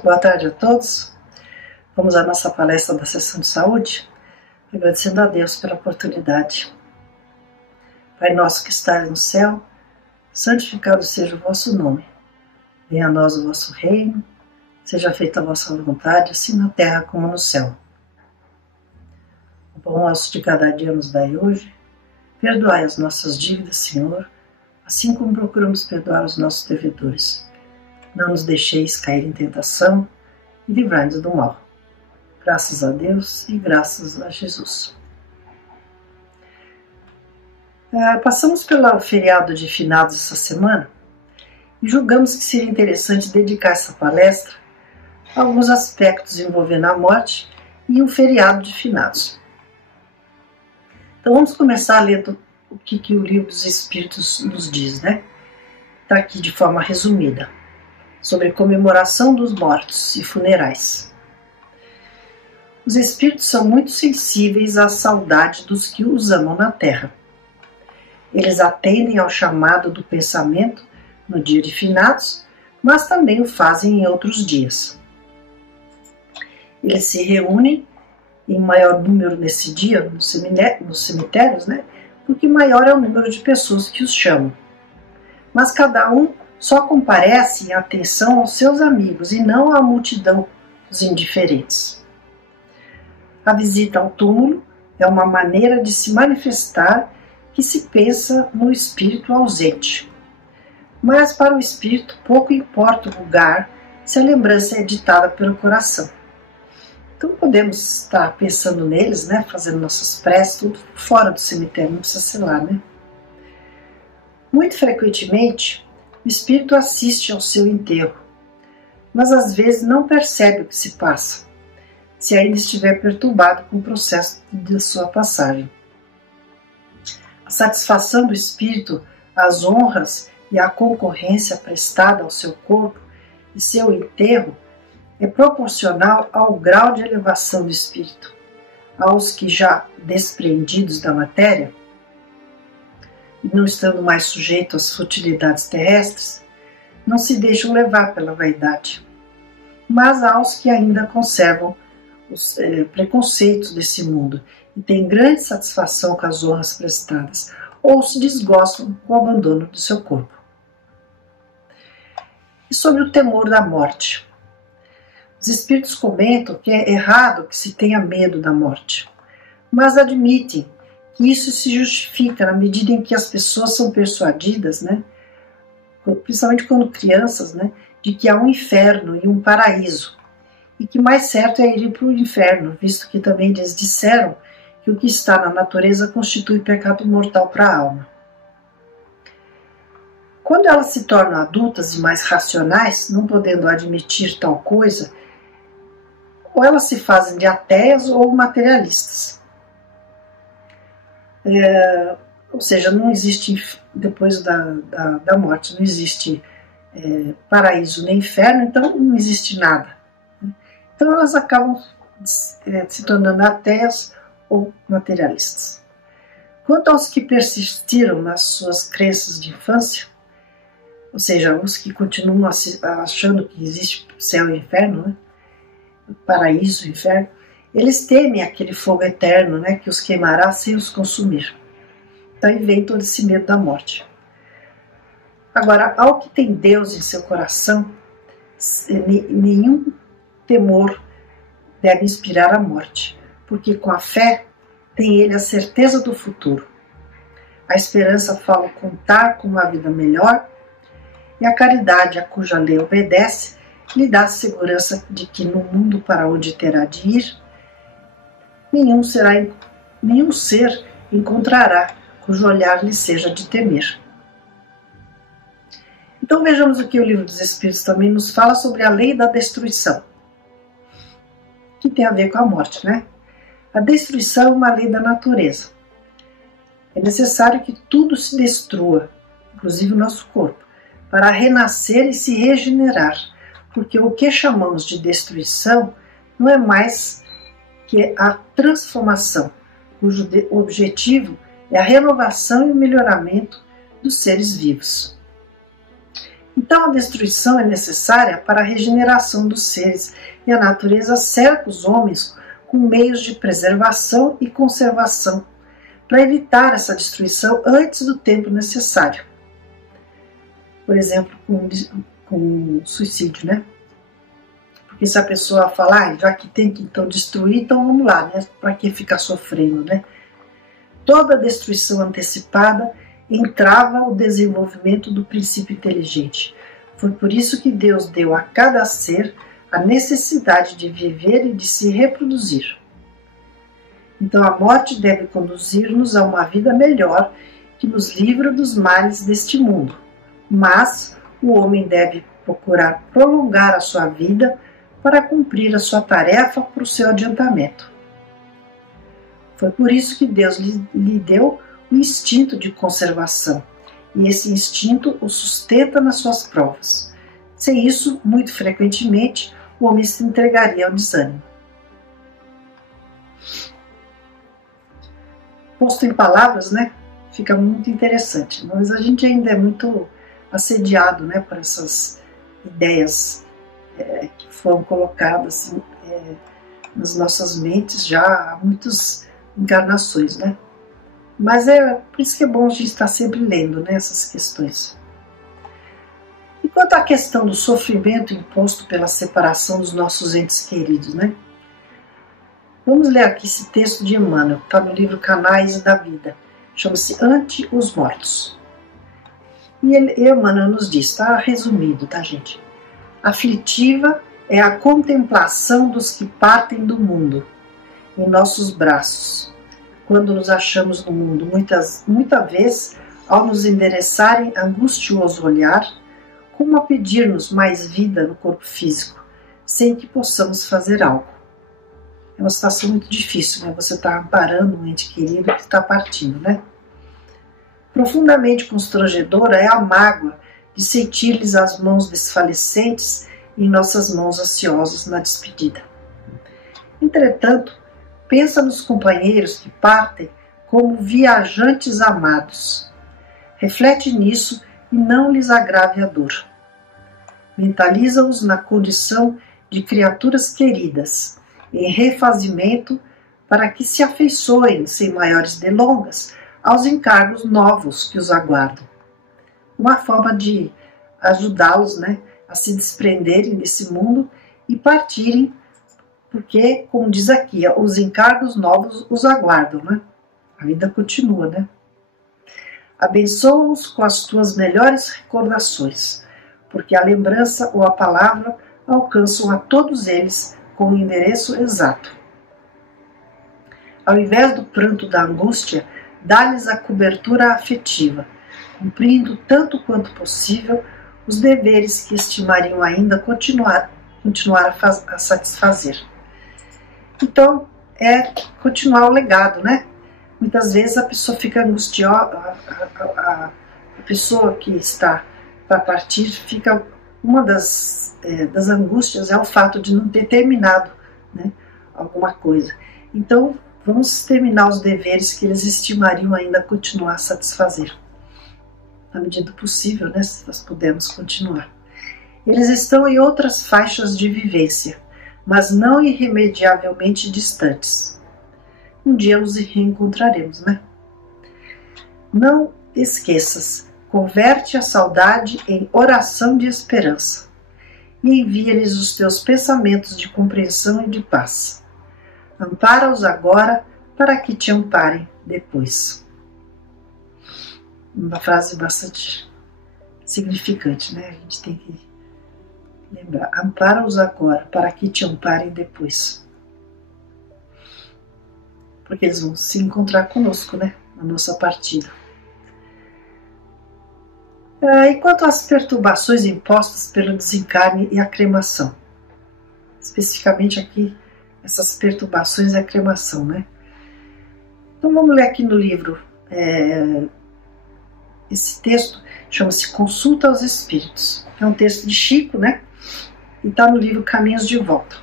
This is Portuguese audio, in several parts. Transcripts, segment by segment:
Boa tarde a todos. Vamos à nossa palestra da sessão de saúde, agradecendo a Deus pela oportunidade. Pai nosso que estás no céu, santificado seja o vosso nome. Venha a nós o vosso reino, seja feita a vossa vontade, assim na terra como no céu. O pão nosso de cada dia nos dai hoje. Perdoai as nossas dívidas, Senhor, assim como procuramos perdoar os nossos devedores. Não nos deixeis cair em tentação e livrai-nos do mal. Graças a Deus e graças a Jesus. Passamos pelo feriado de finados essa semana e julgamos que seria interessante dedicar essa palestra a alguns aspectos envolvendo a morte e o feriado de finados. Então vamos começar lendo o que o Livro dos Espíritos nos diz, né? Está aqui de forma resumida, sobre comemoração dos mortos e funerais. Os espíritos são muito sensíveis à saudade dos que os amam na terra. Eles atendem ao chamado do pensamento no dia de finados, mas também o fazem em outros dias. Eles se reúnem em maior número nesse dia, nos cemitérios, né? Porque maior é o número de pessoas que os chamam. Mas cada um só comparece em atenção aos seus amigos e não à multidão dos indiferentes. A visita ao túmulo é uma maneira de se manifestar que se pensa no espírito ausente. Mas para o espírito pouco importa o lugar se a lembrança é ditada pelo coração. Então podemos estar pensando neles, né, fazendo nossas preces, tudo fora do cemitério, não precisa ser lá, né? Muito frequentemente, o espírito assiste ao seu enterro, mas às vezes não percebe o que se passa, se ainda estiver perturbado com o processo de sua passagem. A satisfação do espírito, as honras e a concorrência prestada ao seu corpo e seu enterro é proporcional ao grau de elevação do espírito. Aos que já desprendidos da matéria, e não estando mais sujeitos às futilidades terrestres, não se deixam levar pela vaidade, mas aos que ainda conservam os preconceitos desse mundo e têm grande satisfação com as honras prestadas, ou se desgostam com o abandono do seu corpo. E sobre o temor da morte. Os espíritos comentam que é errado que se tenha medo da morte, mas admitem que isso se justifica na medida em que as pessoas são persuadidas, né, principalmente quando crianças, né, de que há um inferno e um paraíso, e que mais certo é ir para o inferno, visto que também eles disseram que o que está na natureza constitui pecado mortal para a alma. Quando elas se tornam adultas e mais racionais, não podendo admitir tal coisa, ou elas se fazem de ateias ou materialistas. Ou seja, não existe, depois da morte, não existe paraíso nem inferno, então não existe nada. Então elas acabam se tornando ateias ou materialistas. Quanto aos que persistiram nas suas crenças de infância, ou seja, os que continuam achando que existe céu e inferno, né? Paraíso, inferno, eles temem aquele fogo eterno, né, que os queimará sem os consumir. Daí vem todo esse medo da morte. Agora, ao que tem Deus em seu coração, nenhum temor deve inspirar a morte, porque com a fé tem ele a certeza do futuro. A esperança fala contar com uma vida melhor, e a caridade, a cuja lei obedece, lhe dá a segurança de que no mundo para onde terá de ir, nenhum ser encontrará cujo olhar lhe seja de temer. Então vejamos o que o Livro dos Espíritos também nos fala sobre a lei da destruição, que tem a ver com a morte, né? A destruição é uma lei da natureza. É necessário que tudo se destrua, inclusive o nosso corpo, para renascer e se regenerar, porque o que chamamos de destruição não é mais que a transformação, cujo objetivo é a renovação e o melhoramento dos seres vivos. Então a destruição é necessária para a regeneração dos seres e a natureza cerca os homens com meios de preservação e conservação para evitar essa destruição antes do tempo necessário. Por exemplo, com suicídio, né? Porque se a pessoa falar, já que tem que então destruir, então vamos lá, né? Para que ficar sofrendo, né? Toda destruição antecipada entrava o desenvolvimento do princípio inteligente. Foi por isso que Deus deu a cada ser a necessidade de viver e de se reproduzir. Então a morte deve conduzir-nos a uma vida melhor que nos livra dos males deste mundo. Mas o homem deve procurar prolongar a sua vida para cumprir a sua tarefa para o seu adiantamento. Foi por isso que Deus lhe deu o instinto de conservação, e esse instinto o sustenta nas suas provas. Sem isso, muito frequentemente, o homem se entregaria ao desânimo. Posto em palavras, né, fica muito interessante, mas a gente ainda é muito assediado, né, por essas ideias que foram colocadas nas nossas mentes já há muitas encarnações, né? Mas é por isso que é bom a gente estar sempre lendo, né, essas questões. E quanto à questão do sofrimento imposto pela separação dos nossos entes queridos, né? Vamos ler aqui esse texto de Emmanuel, que está no livro Canais da Vida. Chama-se Ante os Mortos. E Emmanuel nos diz, está resumido, tá, gente? Aflitiva é a contemplação dos que partem do mundo em nossos braços, quando nos achamos no mundo, muita vez, ao nos endereçarem angustioso olhar, como a pedir-nos mais vida no corpo físico, sem que possamos fazer algo. É uma situação muito difícil, né? Você está amparando um ente querido que está partindo, né? Profundamente constrangedora é a mágoa de sentir-lhes as mãos desfalecentes em nossas mãos ansiosas na despedida. Entretanto, pensa nos companheiros que partem como viajantes amados. Reflete nisso e não lhes agrave a dor. Mentaliza-os na condição de criaturas queridas, em refazimento, para que se afeiçoem, sem maiores delongas, aos encargos novos que os aguardam. Uma forma de ajudá-los, né, a se desprenderem desse mundo e partirem, porque, como diz aqui, os encargos novos os aguardam, né? A vida continua, né? Abençoa-os com as tuas melhores recordações, porque a lembrança ou a palavra alcançam a todos eles com o endereço exato. Ao invés do pranto da angústia, dá-lhes a cobertura afetiva, cumprindo tanto quanto possível os deveres que estimariam ainda continuar a satisfazer. Então, é continuar o legado, né? Muitas vezes a pessoa fica angustiosa, a pessoa que está para partir fica... Uma das angústias é o fato de não ter terminado, né, alguma coisa. Então, vamos terminar os deveres que eles estimariam ainda continuar a satisfazer. Na medida do possível, né, se nós pudermos continuar. Eles estão em outras faixas de vivência, mas não irremediavelmente distantes. Um dia os reencontraremos, né? Não esqueças, converte a saudade em oração de esperança e envia-lhes os teus pensamentos de compreensão e de paz. Ampara-os agora para que te amparem depois. Uma frase bastante significante, né? A gente tem que lembrar. Ampara-os agora para que te amparem depois. Porque eles vão se encontrar conosco, né? Na nossa partida. E quanto às perturbações impostas pelo desencarne e a cremação? Especificamente aqui, essas perturbações e a cremação, né? Então vamos ler aqui no livro. Esse texto chama-se Consulta aos Espíritos. É um texto de Chico, né? E está no livro Caminhos de Volta.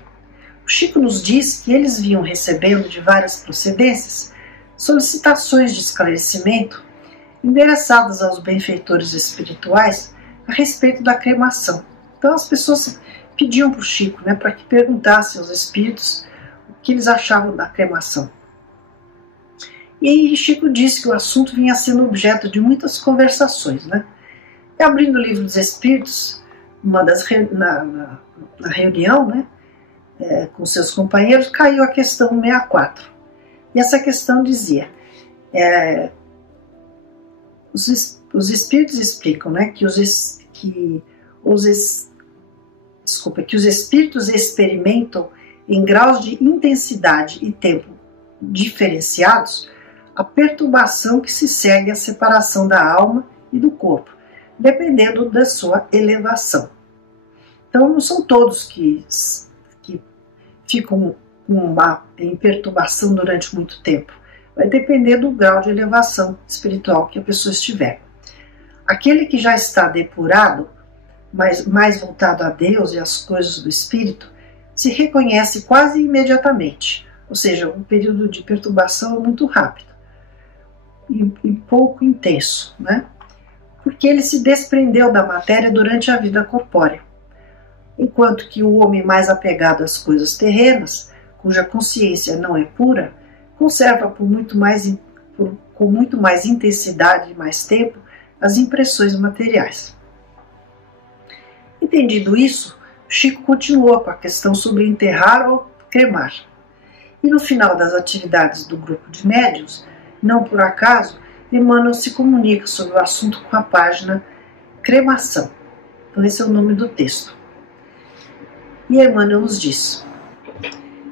O Chico nos diz que eles vinham recebendo de várias procedências solicitações de esclarecimento endereçadas aos benfeitores espirituais a respeito da cremação. Então as pessoas pediam para o Chico, né, para que perguntasse aos espíritos o que eles achavam da cremação. E Chico disse que o assunto vinha sendo objeto de muitas conversações, né? E abrindo o livro dos Espíritos, na reunião, né, com seus companheiros, caiu a questão 64. E essa questão dizia, os Espíritos explicam, né, que os Espíritos experimentam em graus de intensidade e tempo diferenciados a perturbação que se segue à separação da alma e do corpo, dependendo da sua elevação. Então, não são todos que ficam em perturbação durante muito tempo. Vai depender do grau de elevação espiritual que a pessoa estiver. Aquele que já está depurado, mais voltado a Deus e às coisas do Espírito, se reconhece quase imediatamente, ou seja, um período de perturbação é muito rápido e pouco intenso, né? Porque ele se desprendeu da matéria durante a vida corpórea, enquanto que o homem mais apegado às coisas terrenas, cuja consciência não é pura, conserva com muito mais intensidade e mais tempo as impressões materiais. Entendido isso, Chico continuou com a questão sobre enterrar ou cremar. E no final das atividades do grupo de médiuns, não por acaso, Emmanuel se comunica sobre o assunto com a página cremação. Então esse é o nome do texto. E Emmanuel nos diz: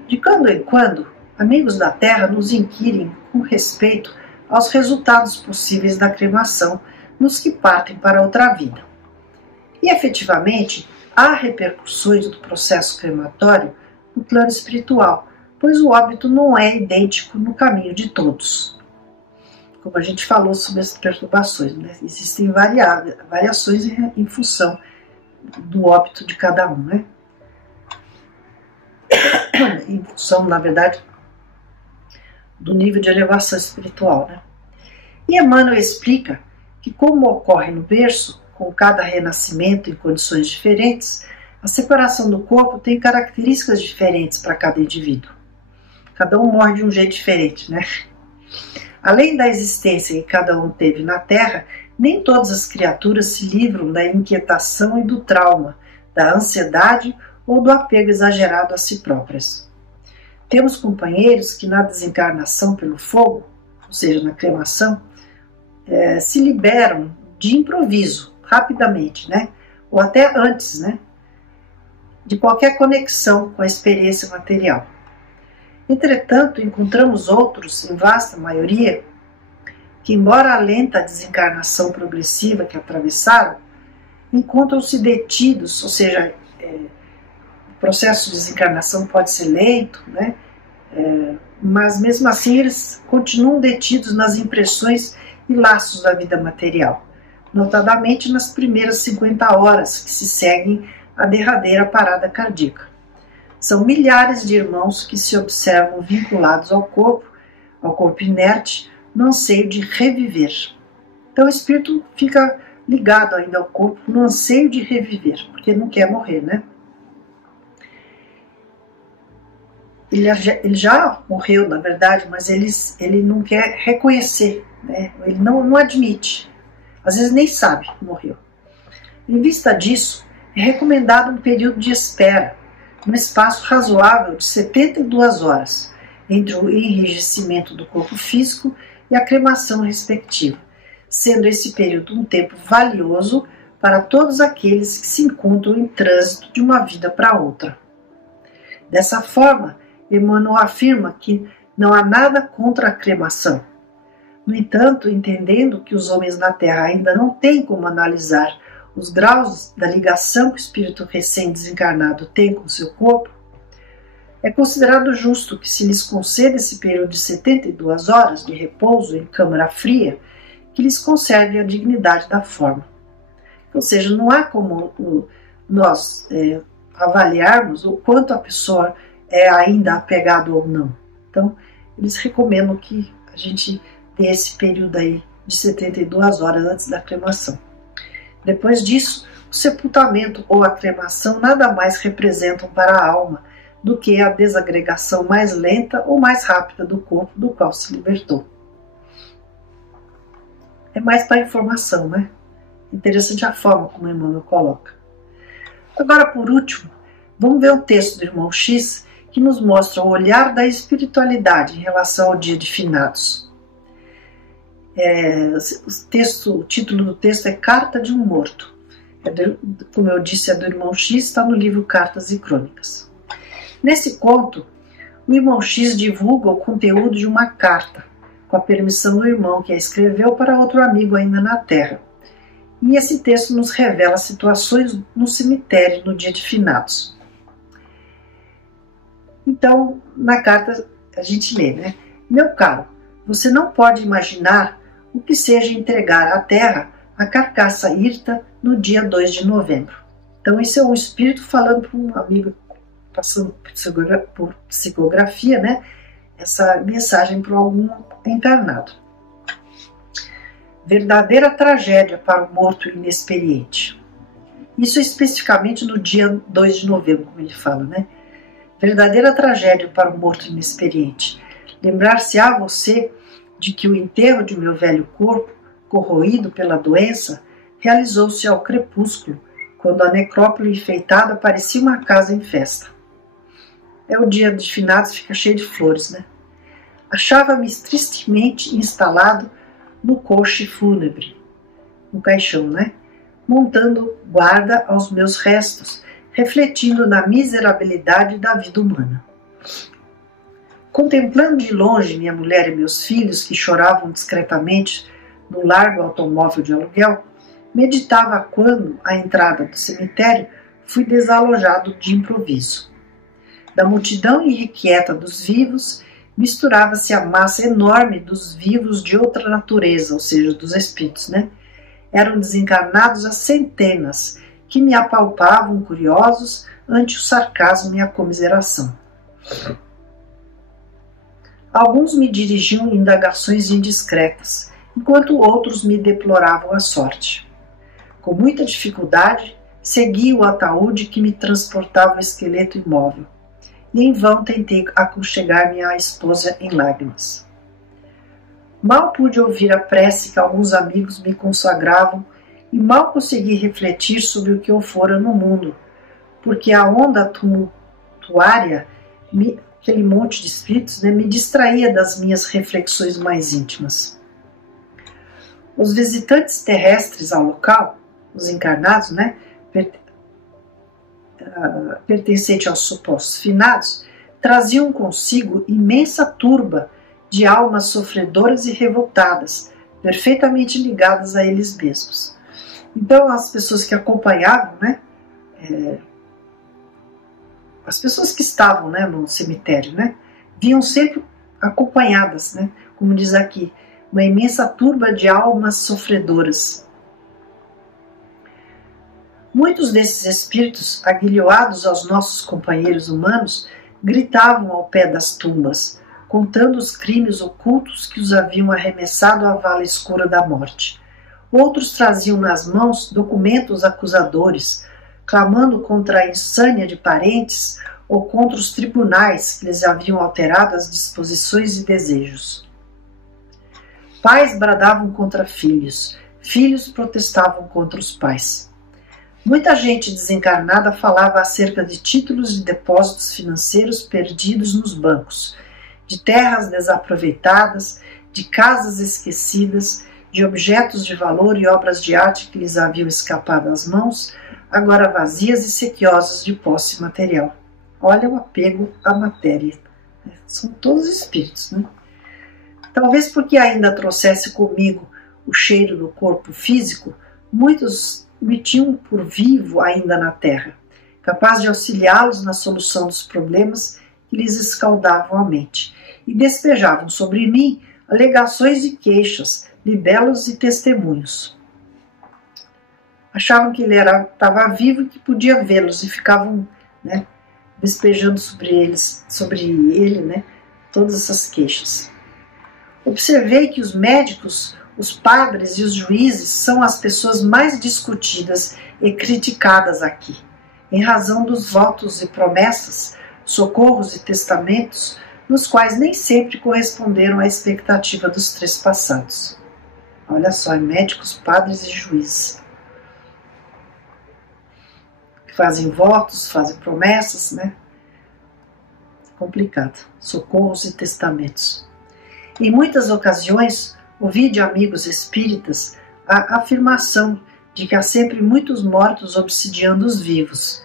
de quando em quando, amigos da Terra nos inquirem com respeito aos resultados possíveis da cremação nos que partem para outra vida. E efetivamente, há repercussões do processo crematório no plano espiritual, pois o óbito não é idêntico no caminho de todos. Como a gente falou sobre as perturbações, né? Existem variações em função do óbito de cada um, né? Em função, na verdade, do nível de elevação espiritual, né? E Emmanuel explica que, como ocorre no berço, com cada renascimento em condições diferentes, a separação do corpo tem características diferentes para cada indivíduo. Cada um morre de um jeito diferente, né? Além da existência que cada um teve na Terra, nem todas as criaturas se livram da inquietação e do trauma, da ansiedade ou do apego exagerado a si próprias. Temos companheiros que na desencarnação pelo fogo, ou seja, na cremação, se liberam de improviso, rapidamente, né? Ou até antes, né? De qualquer conexão com a experiência material. Entretanto, encontramos outros, em vasta maioria, que, embora a lenta desencarnação progressiva que atravessaram, encontram-se detidos, ou seja, o processo de desencarnação pode ser lento, né? Mas mesmo assim eles continuam detidos nas impressões e laços da vida material, notadamente nas primeiras 50 horas que se seguem à derradeira parada cardíaca. São milhares de irmãos que se observam vinculados ao corpo inerte, no anseio de reviver. Então o espírito fica ligado ainda ao corpo no anseio de reviver, porque não quer morrer, né? Ele já morreu, na verdade, mas ele não quer reconhecer, né? Ele não admite. Às vezes nem sabe que morreu. Em vista disso, é recomendado um período de espera, um espaço razoável de 72 horas, entre o enrijecimento do corpo físico e a cremação respectiva, sendo esse período um tempo valioso para todos aqueles que se encontram em trânsito de uma vida para outra. Dessa forma, Emmanuel afirma que não há nada contra a cremação. No entanto, entendendo que os homens na Terra ainda não têm como analisar os graus da ligação que o espírito recém-desencarnado tem com seu corpo, é considerado justo que se lhes conceda esse período de 72 horas de repouso em câmara fria, que lhes conserve a dignidade da forma. Ou seja, não há como nós avaliarmos o quanto a pessoa é ainda apegado ou não. Então, eles recomendam que a gente dê esse período aí de 72 horas antes da cremação. Depois disso, o sepultamento ou a cremação nada mais representam para a alma do que a desagregação mais lenta ou mais rápida do corpo do qual se libertou. É mais para informação, né? Interessante a forma como Emmanuel coloca. Agora, por último, vamos ver o texto do irmão X, que nos mostra o olhar da espiritualidade em relação ao dia de finados. O título do texto é Carta de um Morto. Como eu disse, é do irmão X, está no livro Cartas e Crônicas. Nesse conto, o irmão X divulga o conteúdo de uma carta, com a permissão do irmão que a escreveu para outro amigo ainda na Terra. E esse texto nos revela situações no cemitério no dia de finados. Então, na carta a gente lê, né? Meu caro, você não pode imaginar o que seja entregar à terra a carcaça hirta no dia 2 de novembro. Então, esse é um espírito falando para um amigo, passando por psicografia, né? Essa mensagem para algum encarnado. Verdadeira tragédia para o morto inexperiente. Isso especificamente no dia 2 de novembro, como ele fala, né? Verdadeira tragédia para o morto inexperiente. Lembrar-se-á você de que o enterro de meu velho corpo, corroído pela doença, realizou-se ao crepúsculo, quando a necrópole enfeitada parecia uma casa em festa. O dia de finados fica cheio de flores, né? Achava-me tristemente instalado no coche fúnebre, no caixão, né? Montando guarda aos meus restos, refletindo na miserabilidade da vida humana. Contemplando de longe minha mulher e meus filhos que choravam discretamente no largo automóvel de aluguel, meditava quando, à entrada do cemitério, fui desalojado de improviso. Da multidão irrequieta dos vivos, misturava-se a massa enorme dos vivos de outra natureza, ou seja, dos espíritos, né? Eram desencarnados a centenas, que me apalpavam curiosos ante o sarcasmo e a comiseração. Alguns me dirigiam indagações indiscretas, enquanto outros me deploravam a sorte. Com muita dificuldade, segui o ataúde que me transportava o esqueleto imóvel, e em vão tentei aconchegar minha esposa em lágrimas. Mal pude ouvir a prece que alguns amigos me consagravam e mal consegui refletir sobre o que eu fora no mundo, porque a onda tumultuária, aquele monte de espíritos, né, me distraía das minhas reflexões mais íntimas. Os visitantes terrestres ao local, os encarnados, né, pertencente aos supostos finados, traziam consigo imensa turba de almas sofredoras e revoltadas, perfeitamente ligadas a eles mesmos. Então, as pessoas que acompanhavam, né, as pessoas que estavam, né, no cemitério, né, vinham sempre acompanhadas, né, como diz aqui, uma imensa turba de almas sofredoras. Muitos desses espíritos, aguilhoados aos nossos companheiros humanos, gritavam ao pé das tumbas, contando os crimes ocultos que os haviam arremessado à vala escura da morte. Outros traziam nas mãos documentos acusadores, clamando contra a insânia de parentes ou contra os tribunais que lhes haviam alterado as disposições e desejos. Pais bradavam contra filhos, filhos protestavam contra os pais. Muita gente desencarnada falava acerca de títulos de depósitos financeiros perdidos nos bancos, de terras desaproveitadas, de casas esquecidas, de objetos de valor e obras de arte que lhes haviam escapado às mãos, agora vazias e sequiosas de posse material. Olha o apego à matéria. São todos espíritos, né? Talvez porque ainda trouxesse comigo o cheiro do corpo físico, muitos me tinham por vivo ainda na terra, capaz de auxiliá-los na solução dos problemas que lhes escaldavam a mente, e despejavam sobre mim alegações e queixas, libelos e testemunhos. Achavam que ele estava vivo e que podia vê-los, e ficavam, né, despejando sobre ele, né, todas essas queixas. Observei que os médicos os padres e os juízes são as pessoas mais discutidas e criticadas aqui, em razão dos votos e promessas, socorros e testamentos, nos quais nem sempre corresponderam à expectativa dos trespassados. Olha só, médicos, padres e juízes. Fazem votos, fazem promessas, né? Complicado. Socorros e testamentos. Em muitas ocasiões, ouvi de amigos espíritas a afirmação de que há sempre muitos mortos obsidiando os vivos,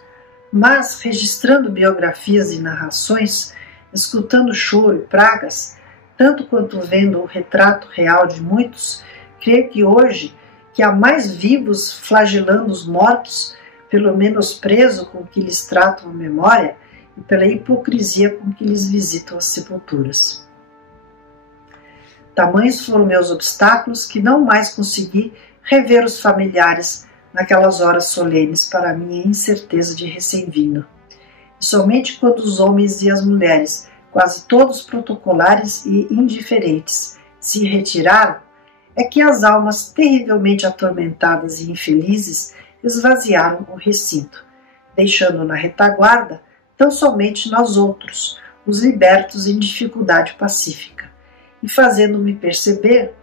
mas, registrando biografias e narrações, escutando choro e pragas, tanto quanto vendo o retrato real de muitos, creio que hoje, que há mais vivos flagelando os mortos, pelo menosprezo com que lhes tratam a memória e pela hipocrisia com que lhes visitam as sepulturas. Tamanhos foram meus obstáculos que não mais consegui rever os familiares naquelas horas solenes para minha incerteza de recém-vindo. E somente quando os homens e as mulheres, quase todos protocolares e indiferentes, se retiraram, é que as almas terrivelmente atormentadas e infelizes esvaziaram o recinto, deixando na retaguarda tão somente nós outros, os libertos em dificuldade pacífica, e fazendo-me perceber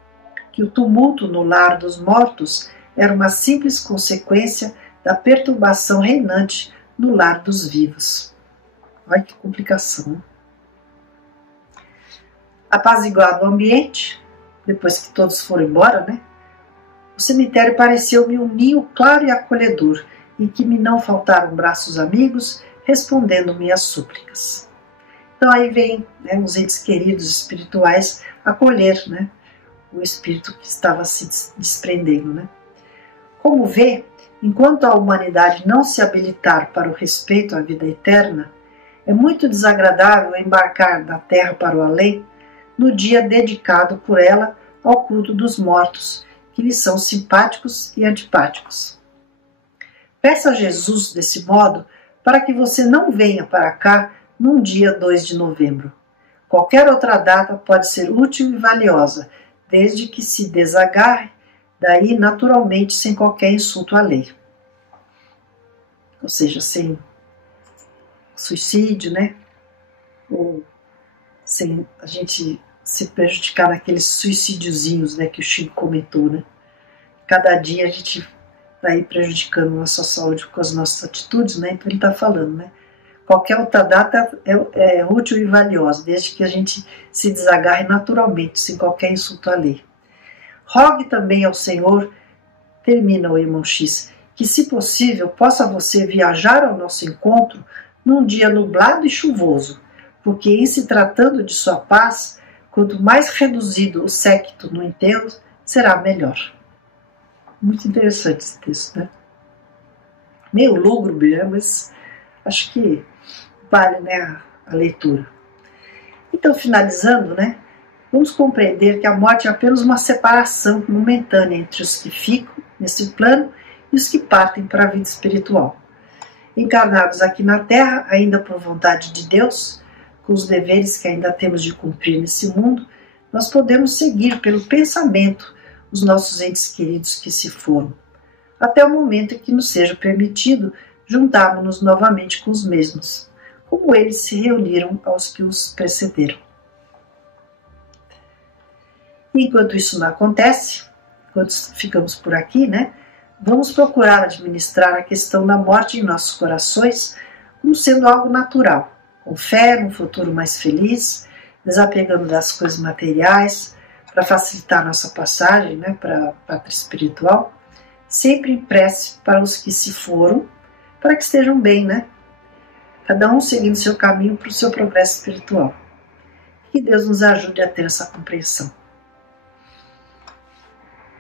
que o tumulto no lar dos mortos era uma simples consequência da perturbação reinante no lar dos vivos. Olha que complicação. Apaziguado o ambiente, depois que todos foram embora, né? O cemitério pareceu-me um ninho claro e acolhedor, em que me não faltaram braços amigos, respondendo-me às súplicas. Então aí vem, né, os entes queridos espirituais acolher, né, o espírito que estava se desprendendo. Né? Como vê, enquanto a humanidade não se habilitar para o respeito à vida eterna, é muito desagradável embarcar da terra para o além no dia dedicado por ela ao culto dos mortos, que lhes são simpáticos e antipáticos. Peça a Jesus, desse modo, para que você não venha para cá num dia 2 de novembro. Qualquer outra data pode ser útil e valiosa, desde que se desagarre daí naturalmente sem qualquer insulto à lei. Ou seja, sem suicídio, né? Ou sem a gente se prejudicar naqueles suicidiozinhos, né, que o Chico comentou, né? Cada dia a gente vai aí prejudicando a nossa saúde com as nossas atitudes, né? Então ele está falando, né? Qualquer outra data é útil e valiosa, desde que a gente se desagarre naturalmente, sem qualquer insulto à lei. Rogue também ao Senhor, termina o irmão X, que, se possível, possa você viajar ao nosso encontro num dia nublado e chuvoso, porque, em se tratando de sua paz, quanto mais reduzido o séquito no enterro, será melhor. Muito interessante esse texto, né? Meio lúgubre, né? Mas acho que vale, né, a leitura. Então, finalizando, né, vamos compreender que a morte é apenas uma separação momentânea entre os que ficam nesse plano e os que partem para a vida espiritual. Encarnados aqui na Terra, ainda por vontade de Deus, com os deveres que ainda temos de cumprir nesse mundo, nós podemos seguir pelo pensamento os nossos entes queridos que se foram, até o momento em que nos seja permitido juntarmos-nos novamente com os mesmos, como eles se reuniram aos que os precederam. Enquanto isso não acontece, enquanto ficamos por aqui, né, vamos procurar administrar a questão da morte em nossos corações como sendo algo natural, com fé no futuro mais feliz, desapegando das coisas materiais, para facilitar nossa passagem, né, para a pátria espiritual, sempre em prece para os que se foram, para que estejam bem, né? Cada um seguindo seu caminho para o seu progresso espiritual. Que Deus nos ajude a ter essa compreensão.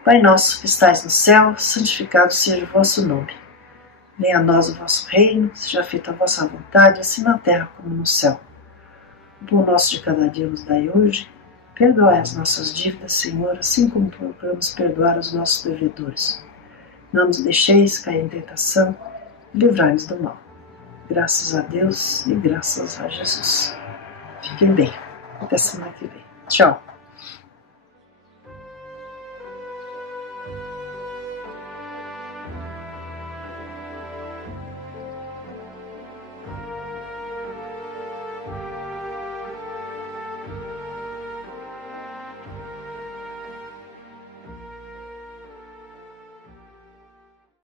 Pai nosso que estais no céu, santificado seja o vosso nome. Venha a nós o vosso reino, seja feita a vossa vontade, assim na terra como no céu. O pão nosso de cada dia nos dai hoje. Perdoai as nossas dívidas, Senhor, assim como procuramos perdoar os nossos devedores. Não nos deixeis cair em tentação e livrai-nos do mal. Graças a Deus e graças a Jesus. Fiquem bem. Até semana que vem. Tchau.